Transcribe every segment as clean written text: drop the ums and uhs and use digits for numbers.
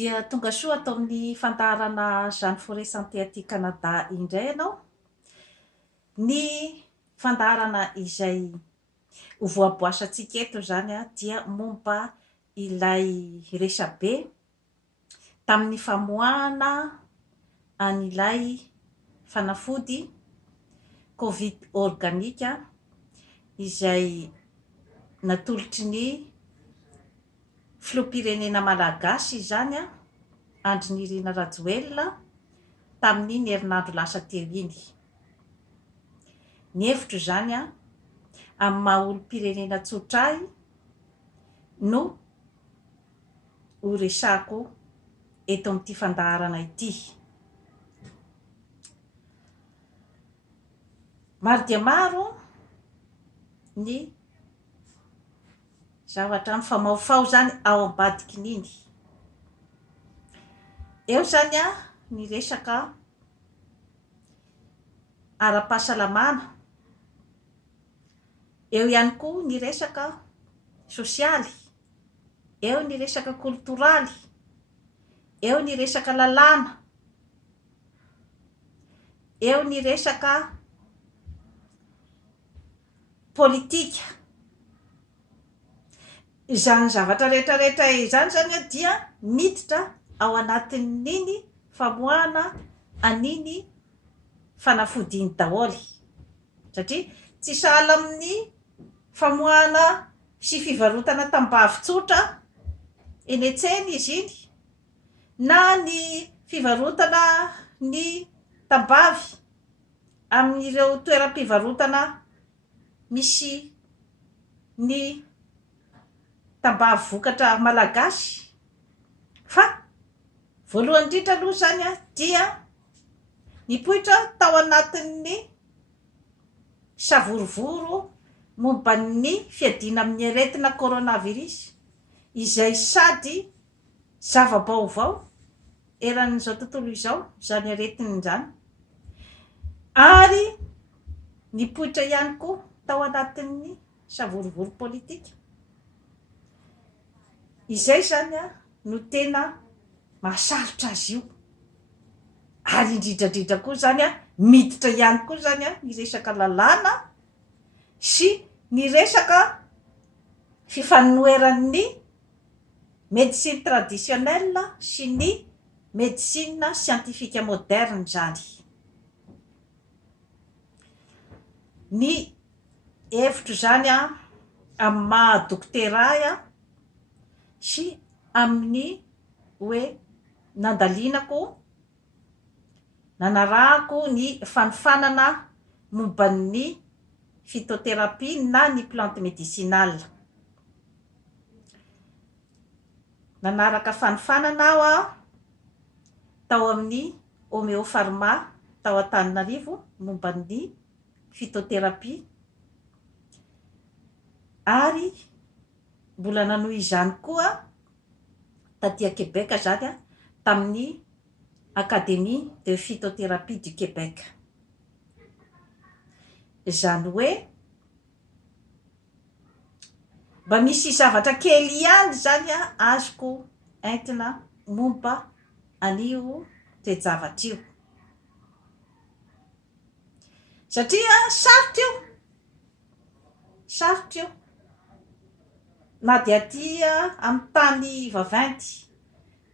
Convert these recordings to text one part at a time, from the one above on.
Dia tonga soa atao amin'ny fandaharana Jeanne Forêt Santé aty Canada indray ianao. Ny fandaharana izay ho voaboasantsika eto zany dia momba ilay resabe tamin'ny famoahana an'ilay fanafody Covid organika izay natolotry ny filoham-pirenena malagasy izany Andry Nirina Rajoelina tamin'ny herinandro lasa teo iny. Ny hevitro zany amin'ny maha olom-pirenena tsotrahy no ho resako eto amin'ity fandaharana ity. Maro dia maro ny zavatra mifamaofao zany ao ambadikin'iny. Eo zany ny resaka ara-pahasalamana, eo ihany koa ny resaka sosialy, eo ny resaka koltoraly, eo ny resaka lalàna, eo ny resaka politika. Izany zavatra rehetrarehetra izany zany dia miditra ao anatin'iny famoahana an'iny fanafody iny daholo, satria tsy sahala amin'ny famoahana sy fivarotana tambavy tsotra eny an-tsena izy iny, na ny fivarotana ny tambavy amin'ireo toeram-pivarotana misy ny tambavy vokatra malagasy. Fa voalohany indrindra aloha zany dia nipoitra tao anatin'ny savorovoro momba ny fiadiana amin'ny aretina coronavirus izay sady zava-baovao eran'izao tontolo izao, zany aretina izany, ary nipoitra ihany koa tao anatin'ny savorovoro politika. Izay zany no tena mahasarotra azy io, ary indrindrandrindra koa zany miditra ihany koa zany ny resaka lalàna sy ny resaka fifanoheran'ny médecine traditionnelle sy ny médecine scientifique moderne zany. Ny hevitro zany amin'ny maha dokoterahy sy amin'ny hoe nandalinako, nanarahako ny fanofanana momba ny phytothérapie na ny plante médicinale. Nanaraka fanofanana aho tao amin'ny Homéo Pharma tao Antananarivo momba ny phytothérapie, ary mbola nanohy izany koa taty Québec zany tamin'ny Académie de phytothérapie du Québec. Izany hoe mba misy zavatra kely ihany zany azoko entina momba an'io toe-javatra io, satria sarotra io na dia aty amin'ny tany vaventy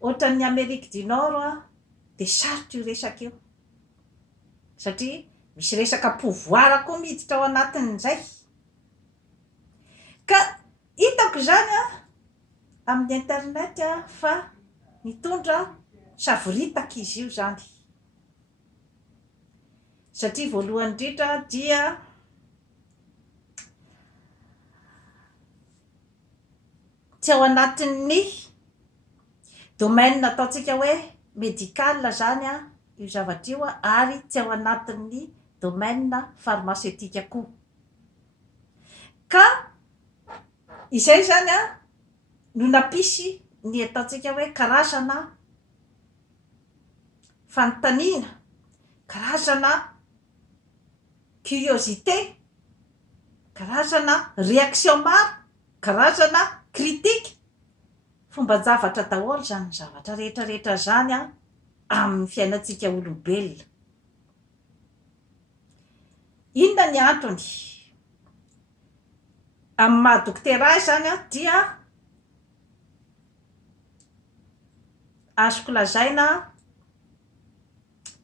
ohatran'ny Amérique du Nord dia sarotra io resaka io, satria misy resaka pouvoir koa miditra ao anatin'izay. Ka hitako zany amin'ny internet fa mitondra savoritaka izy io zany, satria voalohany indrindra dia tsy ao anatin'ny domaine ataontsika hoe médical zany io zavatra io, ary tsy ao anatin'ny domaine pharmaceutique koa. Ka izay zany no nampisy ny ataontsika hoe karazana fanontaniana, karazana curiosité, karazana réaction maro, karazana critique fomba zavatra daholo zany zavatra rehetrarehetra zany amin'ny fiainantsika olombelona. Inona ny antony? Amin'ny maha dokotera azy zany dia azoko lazaina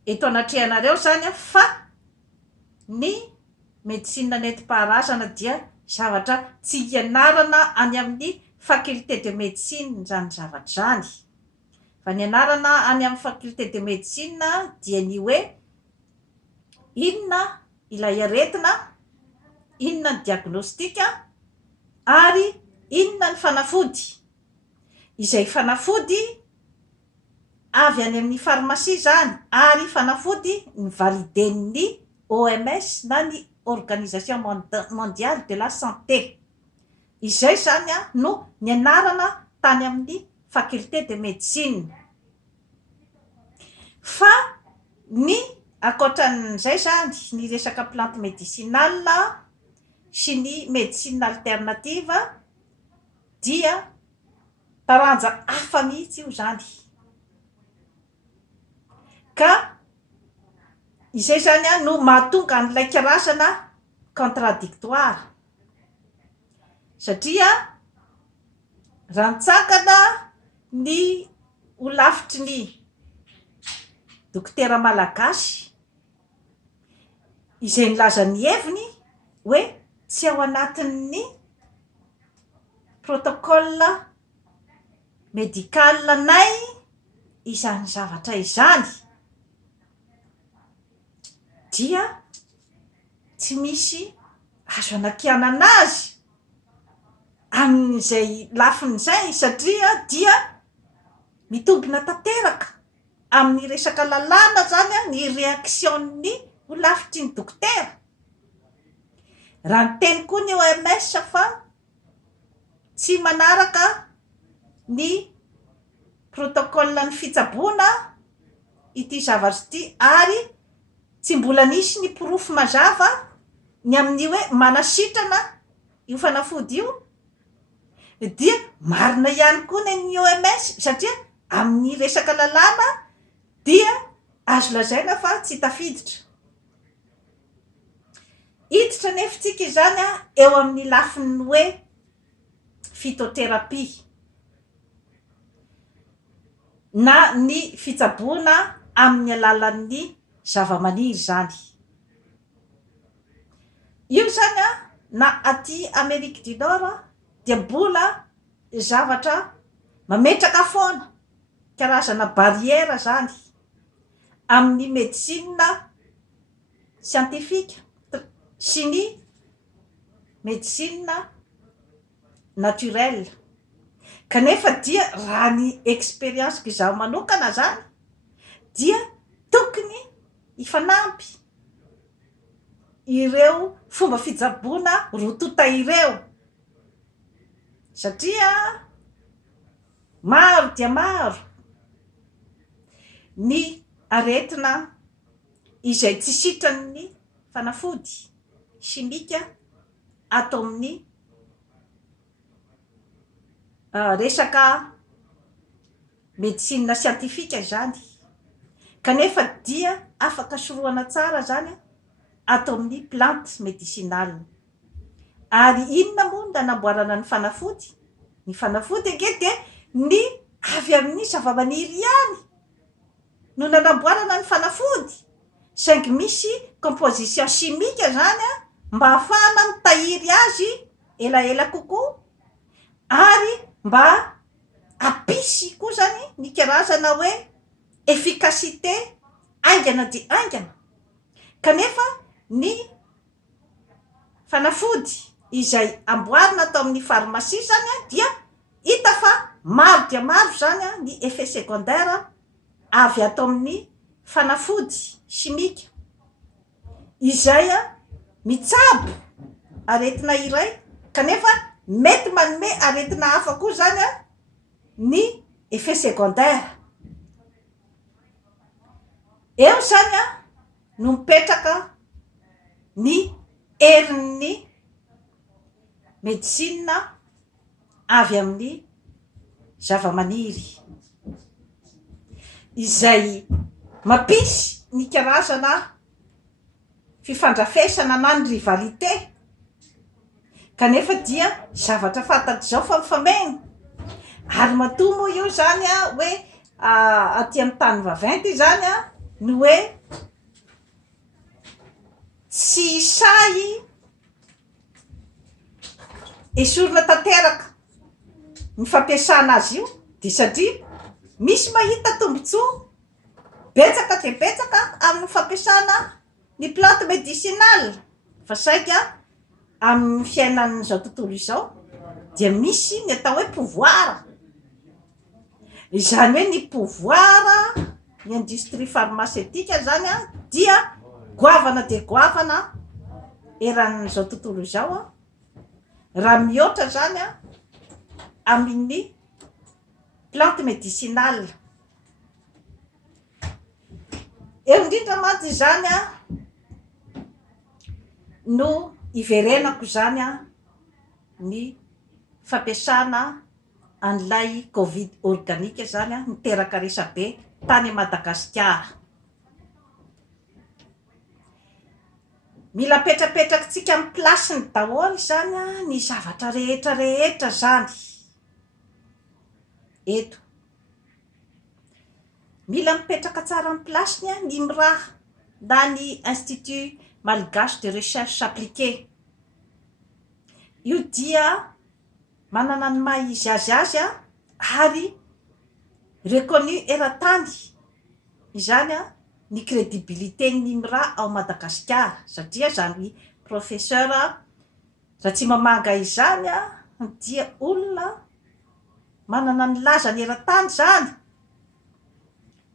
eto anatrehanareo zany fa ny médecine nentim-paharazana dia zavatra tsy ianarana any amin'ny faculté de médecine zany zavatra zany. Fa ny anarana any amin'ny faculté de médecine dia ny hoe inona ilay aretina, inona ny diagnostika ary inona ny fanafody. Izay fanafody avy any amin'ny pharmacie zany ary fanafody ny validen'ny OMS na ny Organisation Mondiale de la Santé. Izay zany no ny anarana tany amin'ny faculté de médecine. Fa ny ankoatran'izay zany ny resaka plante médicinale sy ny médecine alternative dia taranja hafa mihitsy io zany. Ka izay zany no mahatonga an'ilay karazana contradictoire. Satria rantsakana ny holafitry ny dokotera malagasy izay nilaza ny heviny hoe tsy ao anatin'ny protocole médical nay izany zavatra izany, dia tsy misy azo anakianana azy amin'izay lafin'izay satria dia mitombina tanteraka amin'ny resaka lalàna zany ny réaction'ny holafitry ny dokotera. Raha ny teny koa ny OMS fa tsy manaraka ny protocole ny fitsaboana ity zavatra ity ary tsy mbola nisy ny porofo mazava ny amin'ny hoe manasitrana io fanafody io, dia marina ihany koa ny OMS satria amin'ny resaka lalàna dia azo lazaina fa tsy tafiditra. Hiditra nefitsika izany eo amin'ny lafiny hoe phytothérapie na ny fitsaboana amin'ny alalan'ny zavamaniry zany. Io zany na aty Amerique du Nord dia mbola zavatra mametraka foana, karazana barrière zany amin'ny médecine scientifique sy ny médecine naturelle. Kanefa dia raha ny expérience izaho manokana zany dia tokony hifanampy ireo fomba fitsaboana rotota ireo satria maro dia maro ny aretina izay tsy sitran'ny fanafody simika ato amin'ny resaka médecine scientifique zany, kanefa dia afaka sorohana tsara zany ato amin'ny plante médicinale. Ary inona moa no nanamboarana ny fanafody? Ny fanafody ange dia ny avy amin'ny zavamaniry ihany no nanamboarana ny fanafody, saingy misy composition chimique zany mba hahafahana mitahiry azy elaela kokoa ary mba apisy koa zany ny karazana hoe efficacité aingana dia aingana. Kanefa ny fanafody izay amboarina atao amin'ny pharmacie zany dia hita fa maro dia maro zany ny effet secondaire avy atao amin'ny fanafody chimique izay mitsabo aretina iray kanefa mety manome aretina hafa koa zany ny effet secondaire. Eo zany no mipetraka ny herin'ny médecine avy amin'ny zava-maniry izay mampisy ny karazana fifandrafesana na ny rivalité kanefa dia zavatra fantatr' izao fa mifameno ary matoa moa io zany a hoe aty amin'ny tany vaventy zany a ny hoe tsy say esorina tanteraka ny fampiasana azy io de satria misy mahita tombotsoa betsaka de betsaka amin'ny fampiasana ny plante médicinale fa saika amin'ny fiainan'izao tontolo izao dia misy ny atao hoe pouvoir izany hoe ny pouvoir ny industrie pharmaceutique zany a dia goavana de goavana eran'izao tontolo izao a raha mihoatra zany a amin'ny plante médicinale eo indrindra mantsy zany a no iverenako zany a ny fampiasana an'ilay covid organique zany a niteraka resabe tany Madagasikara. Mila petrapetrakintsika amin'ny plasiny daholo zany a ny zavatra rehetra rehetra zany eto. Mila mipetraka tsara amin'ny plasiny a ny miraha na ny institut malgache de recherche appliquée. Io dia manana ny maha izy azy a ary reconnu eran-tany izany a ny crédibilité ny miraha ao Madagasikara satria zany professeur Ratsimamanga izany a dia olona manana ny lazany eran-tany zany.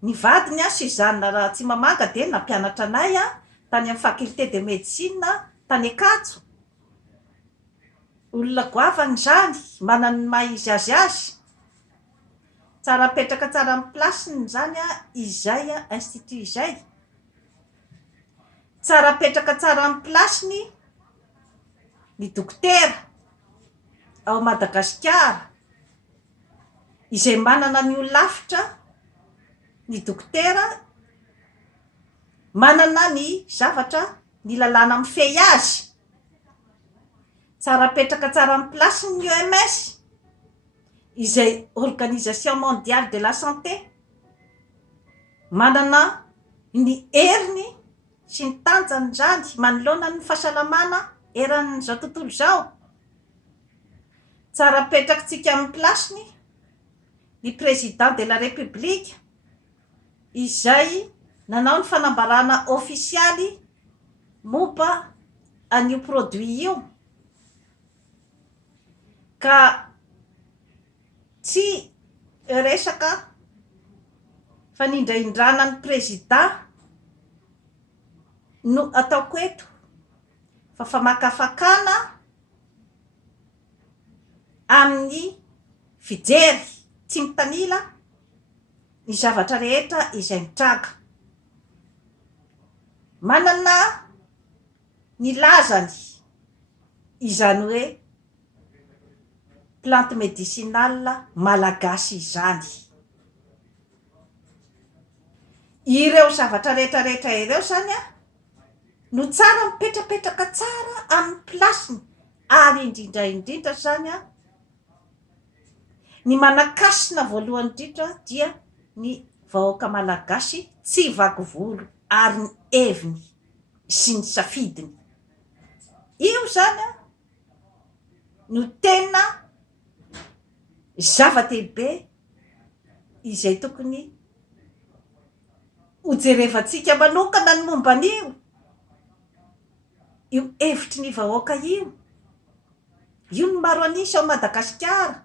Ny vadiny a Suzanne Ratsimamanga de nampianatra anay a tany amin'ny faculté de médecine tany Ankatso. Olona goavany zany manana ny maha izy azy tsara petraka tsara amin'ny plasiny zany a izay a institut izay tsara petraka tsara amin'ny plasiny ny dokotera ao Madagasikara izay manana ny olafitra ny dokotera manana ny zavatra ny lalàna mifehy azy tsara petraka tsara amin'ny plasiny ny OMS izay organisation mondiale de la santé manana ny heriny sy ny tanjany zany manoloana ny fahasalamana eran'izao tontolo izao. Tsara petrakintsika amin'ny plasiny ny président de la république izay nanao ny fanambarana ofisialy momba an'io produit io ka tsy resaka fanindraindrana ny président no ataoko eto fa famakafakana amin'ny fijery tsy mitanila ny zavatra rehetra izay mitranga manana ny lazany izany hoe plante médicinale malagasy izany. Ireo zavatra rehetra rehetra ireo zany a no tsara mipetrapetraka tsara amin'ny plasiny ary indrindra indrindra zany a ny manakasina voalohany indrindra dia ny vahoaka malagasy tsy vaky volo ary ny heviny sy ny safidiny. Io zany a no tena zava-dehibe izay tokony hojerevantsika manokana ny momba an'io io hevitry ny vahoaka io ny maro anisy ao Madagasikara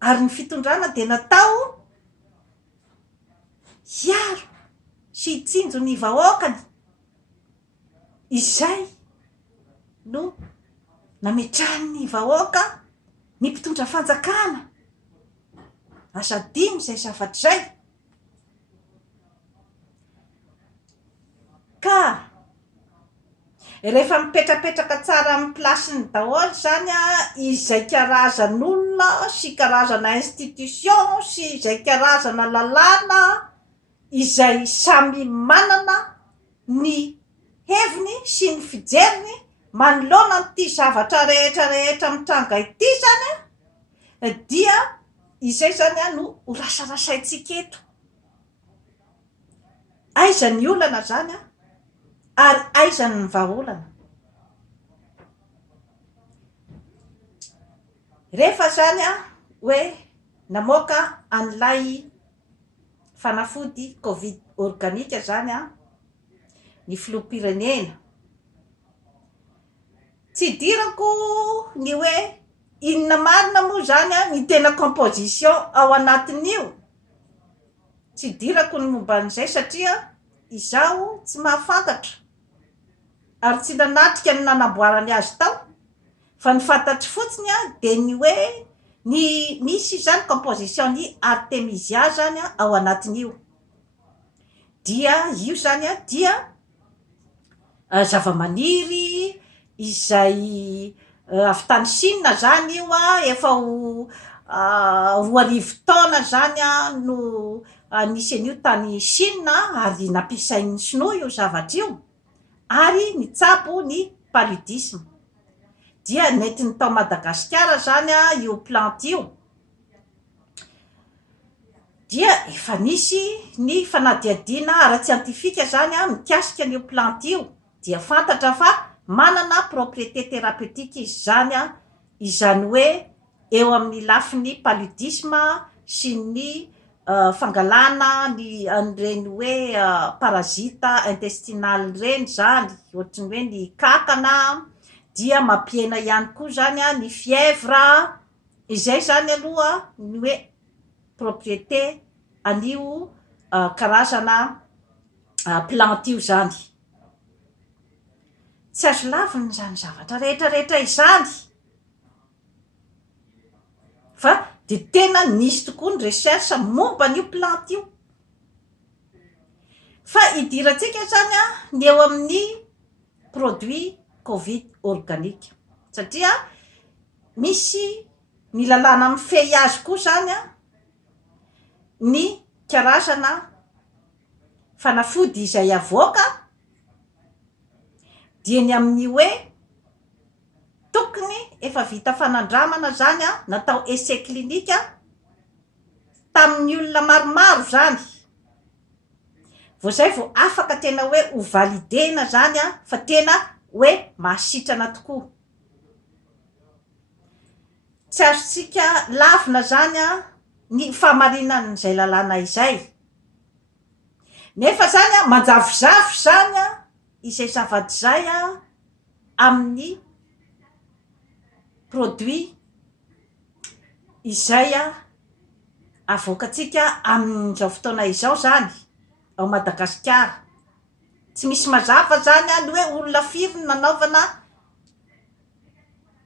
ary ny fitondrana de natao hiaro sy hitsinjo ny vahoakany izay no nametrahany ny vahoaka ny mpitondra fanjakana asadimy izay zavatra zay ka rehefa mipetrapetraka tsara amin'ny plasiny daholo zany a izay karazan'olona sy karazana institution sy izay karazana lalàna izay samy manana ny heviny sy ny fijeriny manoloana n'ity zavatra rehetra mitranga ity zany a dia izay zany a no ho rasarasaitsika eto. Aiza ny olana zany a ary aiza ny vahaolana. Rehefa zany a hoe namoaka an'ilay fanafody covid organika zany a ny filoham-pirenena, tsy dirako ny hoe inona marina moa zany a ny tena composition ao anatin'io, tsy dirako ny momba an'izay satria izaho tsy mahafantatra ary tsy nanatrika ny nanamboarany azy tao, fa ny fantatry fotsiny a de ny hoe ny misy zany composition ny artemisia zany a ao anatin'io, dia io zany a dia zavamaniry izay avy tany Chine zany io a efa ho 2 taona zany a no nisy an'io tany Chine ary nampiasain'ny Sinoa io zavatra io ary nitsabo ny paludisme, dia nentiny tao Madagasikara zany a io plante io, dia efa nisy ny fanadihadiana ara-tsiantifika zany a mikasika an'io plante io, dia fantatra fa manana propriété thérapeutique izy zany a, izany hoe eo amin'ny lafiny paludisme sy ny fangalana ny an'ireny hoe parasita intestinal reny zany, ohatrany hoe ny kankana, dia mampiena ihany koa zany a ny fièvre, izay zany aloha ny hoe propriété an'io karazana plante io zany. Tsy azo laviny zany zavatra rehetrarehetra izany, fa de tena nisy tokoa ny recherche momba an'io plante io, fa idirantsika zany a ny eo amin'ny produit covid organique, satria misy ny lalàna mifehy azy koa zany a ny karazana fanafody izay avoaka, dia ny amin'ny hoe tokony efa vita fanandramana zany a, natao essai clinique tamin'ny olona maromaro zany, vao zay vao afaka tena hoe ho validena zany a, fa tena hoe mahasitrana tokoa. Tsy azontsika lavina zany a ny fahamarinan'izay lalàna izay, nefa zany a manjavozavo zany a izay zavatra zay a amin'ny produit izay a avoakatsika amin'izao fotoana izao zany ao Madagasikara. Tsy misy mazava zany a ny hoe olona firy ny nanaovana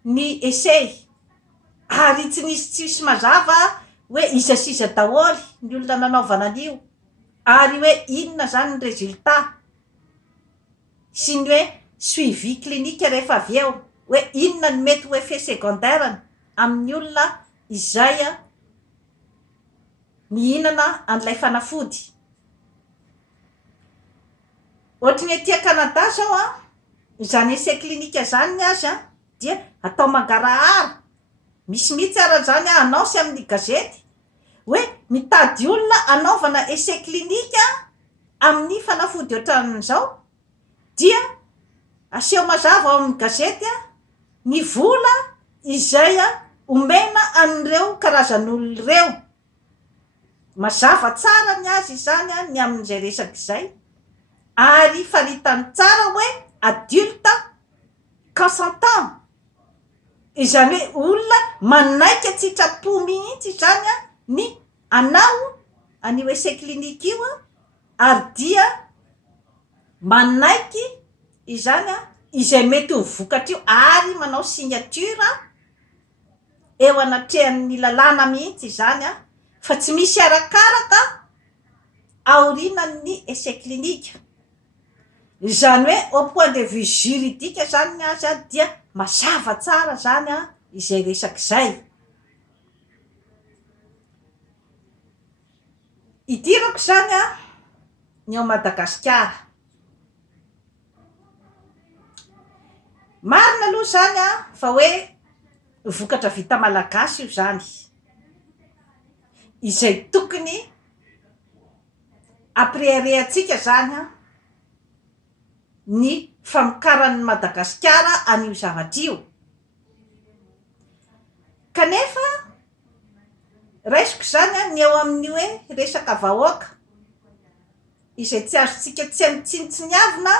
ny essai, ary tsy misy mazava hoe iza siza daholy ny olona nanaovana an'io, ary hoe inona zany ny résultat sy ny hoe suivi clinique rehefa avy eo, hoe inona ny mety ho effet secondaire amin'ny olona izay a mihinana an'ilay fanafody. Ohatry ny etỳ Canada zao a, izany essai clinique zany ny azy a, dia atao mangarahara, misy mihitsy ara zany a annonce amin'ny gazety hoe mitady olona anaovana essai clinique amin'ny fanafody ohatran'izao, dia aseho mazava ao amin'ny gazety a ny vola izay a omena an'ireo karazan'olona ireo. Mazava tsara ny azy izany a ny amin'izay resaka izay, ary faritany tsara hoe adulte consentant, izany hoe olona manaika tsitrapo mihitsy zany a ny anao an'io essai clinique io a, ary dia manaiky izany a izay mety ho vokatra io, ary manao signature eo anatrehan'ny lalàna mihitsy zany a, fa tsy misy arakaraka aorianan'ny essai clinique. zany hoe au point de vue juridika zany ny azy a dia masava tsara zany a izay resak'izay. Idirako zany a ny ao Madagasikara. Marina aloha zany a fa hoe vokatra vita malagasy io zany, izay tokony ampirehariantsika zany a ny famokaran'ny Madagasikara an'io zavatra io. Kanefa raisiko zany a ny eo amin'ny hoe resaka vahoaka izay tsy azontsika tsy mitsinitsiniavina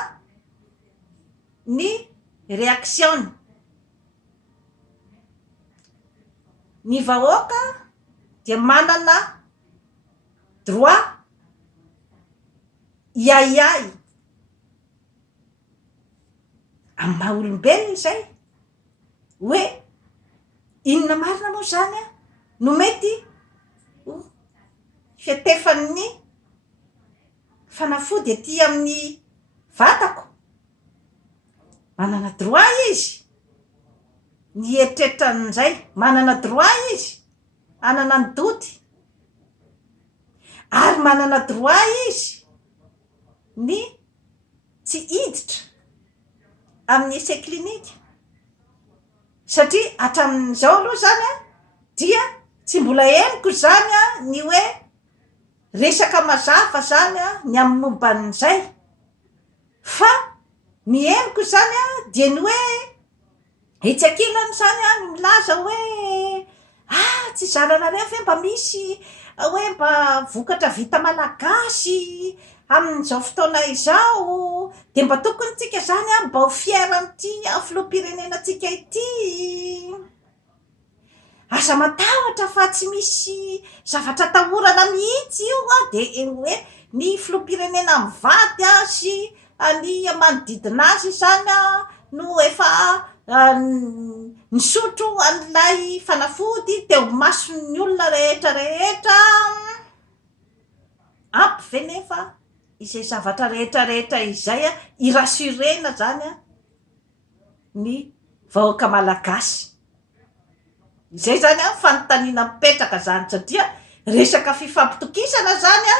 ny réaction. Ny vahoaka dia manana droit iaiay amin'ny maha olombelona izay hoe inona marina moa zany a no mety fiatefan'ny fanafody aty amin'ny vatako. Manana droit izy ny eritreritran'izay, manana droit izy anana ny doty, ary manana droit izy ny tsy hiditra amin'ny essai clinique, satria hatramin'izao aloha zany a dia tsy mbola henoko zany a ny hoe resaka mazava zany a ny amin'ny momban'izay, fa ny henoko zany a dia ny hoe etsy ankilany zany a milaza hoe tsy zananareo ve mba misy hoe mba vokatra vita malagasy amin'izao fotoana izao, de mba tokony tsika zany a mba ho fiera amin'ity filoham-pirenenantsika ity. Aza matahotra fa tsy misy zavatra tahorana mihitsy io a de hoe ny filoham-pirenena mivady a sy ny manodidina azy zany a no efa nisotro an'ilay fanafody teo mason'ny olona rehetra rehetra. Ampy ve nefa izay zavatra rehetra rehetra izay a irassurena zany a ny vahoaka malagasy. Izay zany a fanontaniana mipetraka zany, satria resaka fifampitokisana zany a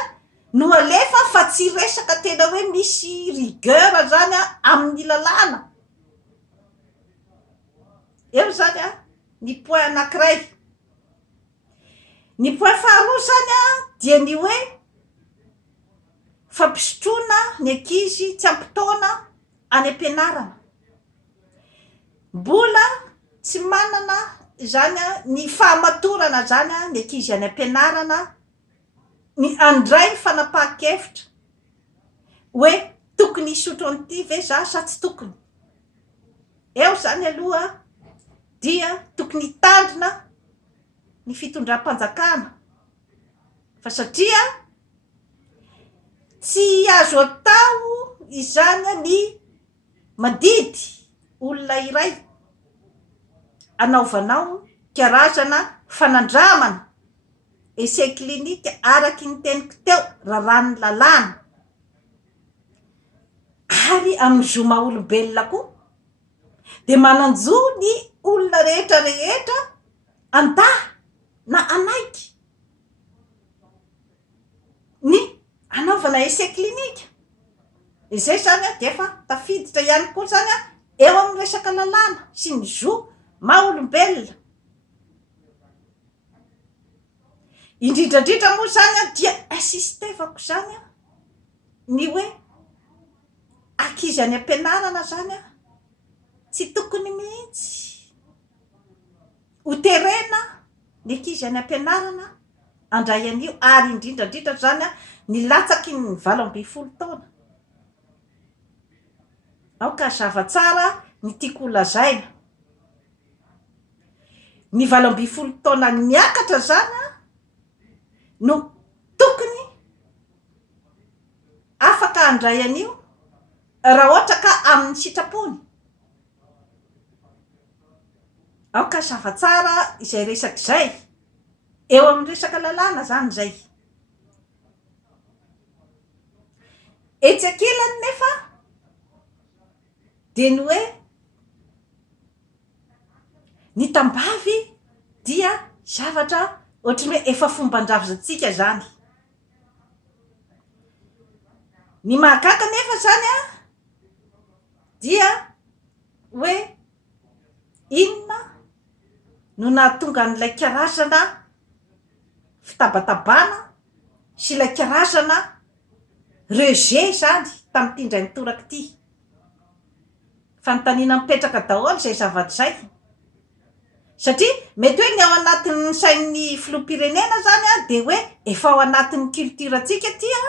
no alefa fa tsy resaka tena hoe misy rigueur zany a amin'ny lalàna. Eo zany a ny point anankiray. Ny point faharoa zany a dia ny hoe fampisotroana ny ankizy tsy ampy-taona any am-pianarana. Mbola tsy manana zany a ny fahamatorana zany a ny ankizy any am-pianarana ny andray fanapahan-kevitra hoe tokony hisotro an'ity ve za sa tsy tokony. Eo zany aloha dia tokony hitandrina ny fitondram-panjakana, fa satria tsy azo atao izany ny mandidy olona iray anaovanao karazana fanandramana essai clinique araky ny teniko teo raharano lalàna, ary amin'ny zo maha olombelona koa de mananjo ny olona rehetra rehetra andahy na anaiky ny anaovana essai clinique. Izay zany a de efa tafiditra ihany koa zany a eo amin'ny resaka lalàna sy ny zo maha olombelona. Indrindrandrindra moa zany a dia insistevako zany a ny hoe ankizy any am-pianarana zany a tsy tokony mihitsy ho terena ny ankizy any am-pianarana andray an'io, ary indrindrandrindra zany a ny latsaky ny 18 taona. Aoka zava tsara ny tiako lazaina. Ny 18 taona miakatra zany a no tokony afaka andray an'io raha ohatra ka amin'ny sitrapony. Aoka zava tsara izay resak'izay eo amin'ny resaka lalàna zany zay. Etsy ankilany nefa de ny hoe ny tambavy dia zavatra ohatrany hoe efa fomban-dravontsika zany. Ny mahagaga nefa zany a dia hoe inona no nahatonga n'ilay karazana fitabatabana sy ilay karazana rejet zany tamin'ity indray nitoraka ity. Fanontaniana mipetraka daholo zay zavatra zay, satria mety hoe ny ao anatin'ny sain'ny filoham-pirenena zany a de hoe efa ao anatin'ny culturantsika tia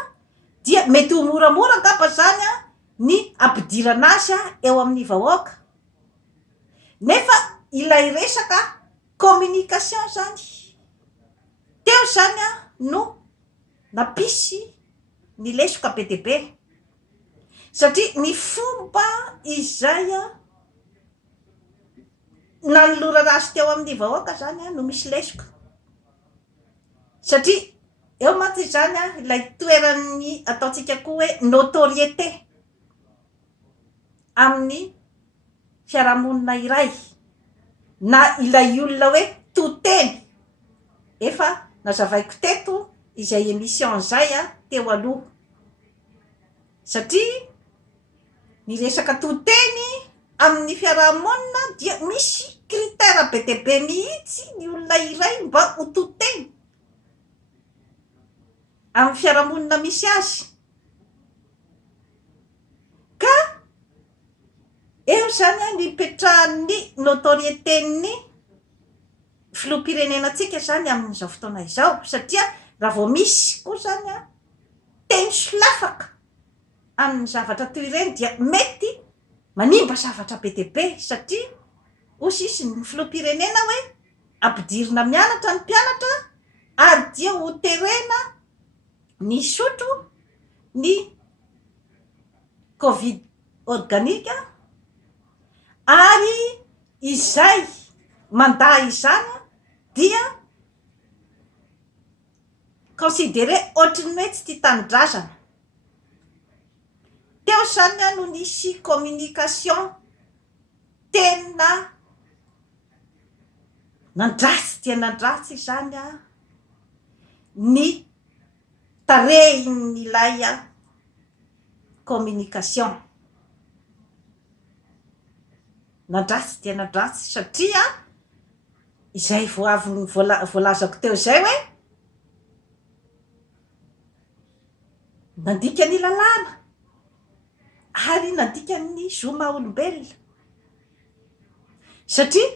dia mety ho moramora angamba zany a ny ampidirana azy a eo amin'ny vahoaka. Nefa ilay resaka communication zany teo zany a no nampisy ny lesoka be de be, satria ny fomba izay a nanolorana azy teo amin'ny vahoaka zany a no misy lesoka. Satria eo mantsy zany a ilay toeran'ny ataontsika koa hoe notoriété amin'ny fiarahamonina iray na ilay olona hoe toteny. Efa nazavaiko teto izay émission zay a teo aloha, satria ny resaka toteny amin'ny fiarahamonina dia misy critère be de be mihitsy ny olona iray mba ho toteny amin'ny fiarahamonina misy azy. Ka eo zany a nipetrahan'ny notoriété-ny filoham-pirenenantsika zany amin'izao fotoana izao, satria raha vao misy koa zany a teny solafaka amin'ny zavatra toy ireny dia mety manimba zavatra be de be, satria osy isy ny filoham-pirenena hoe ampidirina mianatra ny mpianatra ary dia ho terena ny sotro ny covid organique ary izay mandaa izany dia considéré ohatrany hoe tsy tia tanindrazana. Teo zany a no nisy communication tena nandratsy dia nandratsy zany a ny tarehin'ilay a communication. Nandratsy dia nandratsy satria izay voalazako teo zay hoe nandika ny lalàna ary nandika ny zo maha-olombelona, satria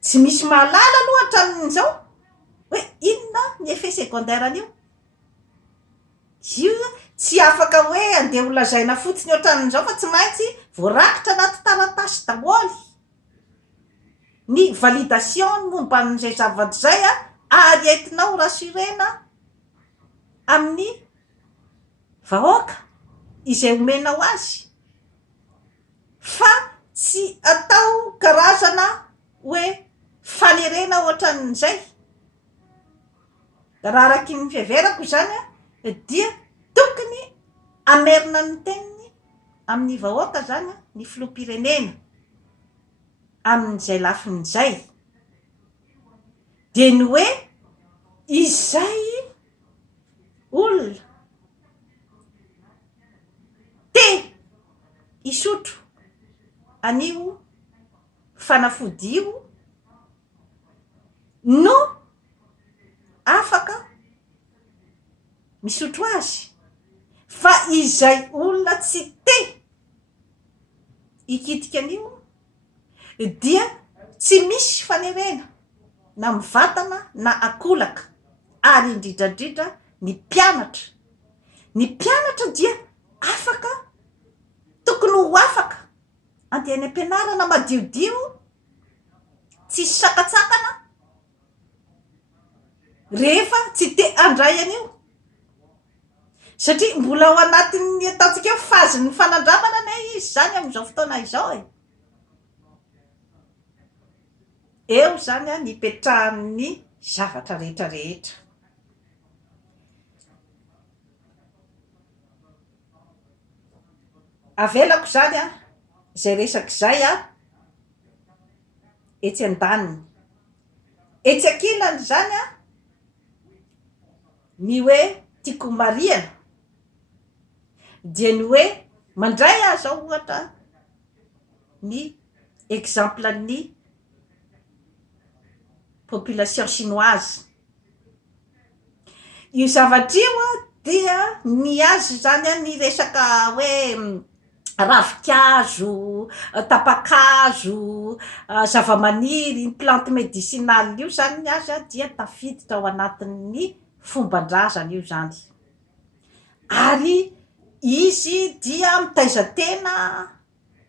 tsy misy mahalala aloha hatramin'izao hoe inona ny effet secondaire an'io. Io tsy afaka hoe andeha ho lazaina fotsiny ohatran'izao fa tsy maintsy voarakitra anaty taratasy daholo ny validation momba an'izay zavatra zay a ary entinao rassurena amin'ny vahoaka izay omenao azy, fa tsy atao karazana hoe fanerena ohatran'izay. Raha araky ny fiheverako zany a dia tokony amerina ny teniny amin'ny vahoaka zany a ny filoham-pirenena amin'izay lafin'izay de ny hoe izay olona te isotro anio fanafody io no afaka misotro azy, fa izay olona tsy te ikitika an'io dia tsy misy fanerena na mivatana na akolaka. Ary indrindrandrindra ny mpianatra dia afaka, tokony ho afaka andeha any am-pianarana madiodio, tsy sakatsakana rehefa tsy te andray an'io, satria mbola ao anatin'ny ataontsika hoe fazin'ny fanandramana ane izy zany amin'izao fotoana izao e. Eo zany a nipetrahan'ny zavatra rehetra rehetra. Avelako zany a zay resaky zay a etsy an-daniny etsy ankilany zany a ny hoe tiako mariana dia ny hoe mandray azy ao ohatra ny exemple ny population chinoise. Io zavatra io a dia ny azy zany a ny resaka hoe ravikazo, tapakazo, zavamaniry, ny plante médicinale io zany ny azy a dia tafiditra ao anatin'ny fombandrazana io zany. Ary izy dia mitaiza tena,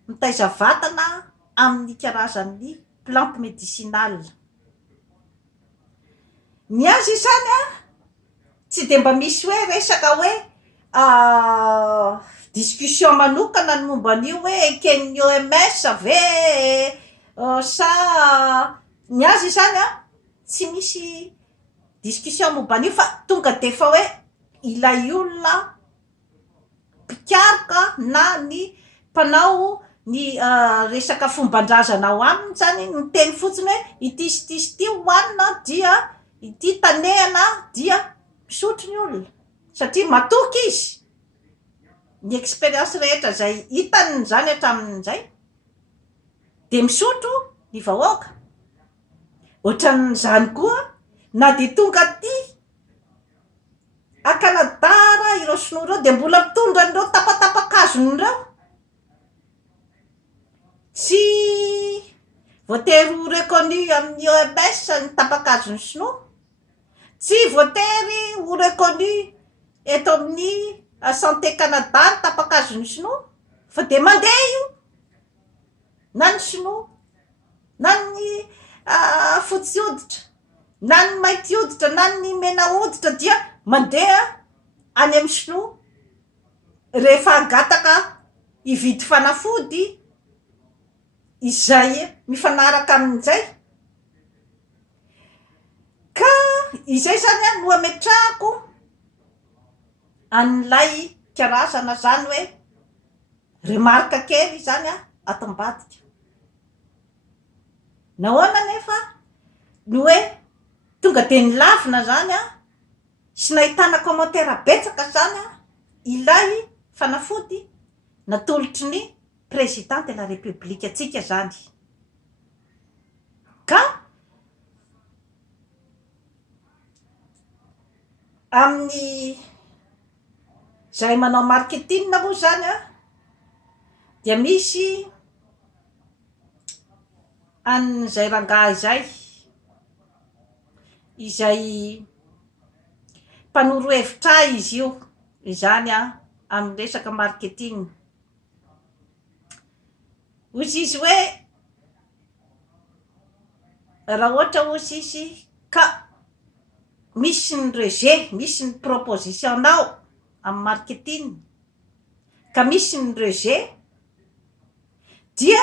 mitaiza vatana amin'ny karazan'ny plante médicinale. Ny azy zany a tsy de mba misy hoe resaka hoe discussion manokana ny momba an'io hoe eken'ny OMS ve sa ny azy zany a tsy misy discussion momba an'io fa tonga de fa hoe ilay olona mpikaroka na ny mpanao ny resaka fombandrazana ao aminy zany ny teny fotsiny hoe ity sy ity sy ity hoanina dia ity tanehana dia misotro ny olona satria matoky izy ny expérience rehetra zay hitany zany hatramin'izay de misotro ny vahoaka. Ohatran'izany koa na de tonga aty a Kanadara ireo sinoa ireo de mbola mitondra an'ireo tapatapakazon'ireo, tsy voatery ho reconnu amin'ny OMS ny tapakazon'ny sinoa, tsy voatery ho reconnu eto amin'ny santé Canada ny tapakazon'ny sinoa, fa de mandeha io na ny sinoa na ny fotsy hoditra na ny mainty hoditra na ny mena hoditra dia mandeha any amin'ny sinoa rehefa agataka hividy fanafody izay mifanaraka amin'izay. Ka izay zany a no ametrahako an'ilay karazana zany hoe remarque kely zany a ato ambadika. Nahoana nefa ny hoe tonga de nilavina zany a sy nahitana commentaire betsaka zany a ilay fanafody natolotry ny président de la république atsika zany. Ka amin'ny zay manao marketing moa zany a dia misy an'izay rangahy izay mpanoro hevitra izy io izany a amin'ny resaka marketing. Ozy izy hoe raha ohatra ozy izy ka misy ny rejet, misy ny proposition nao amin'ny marketing ka misy ny rejet dia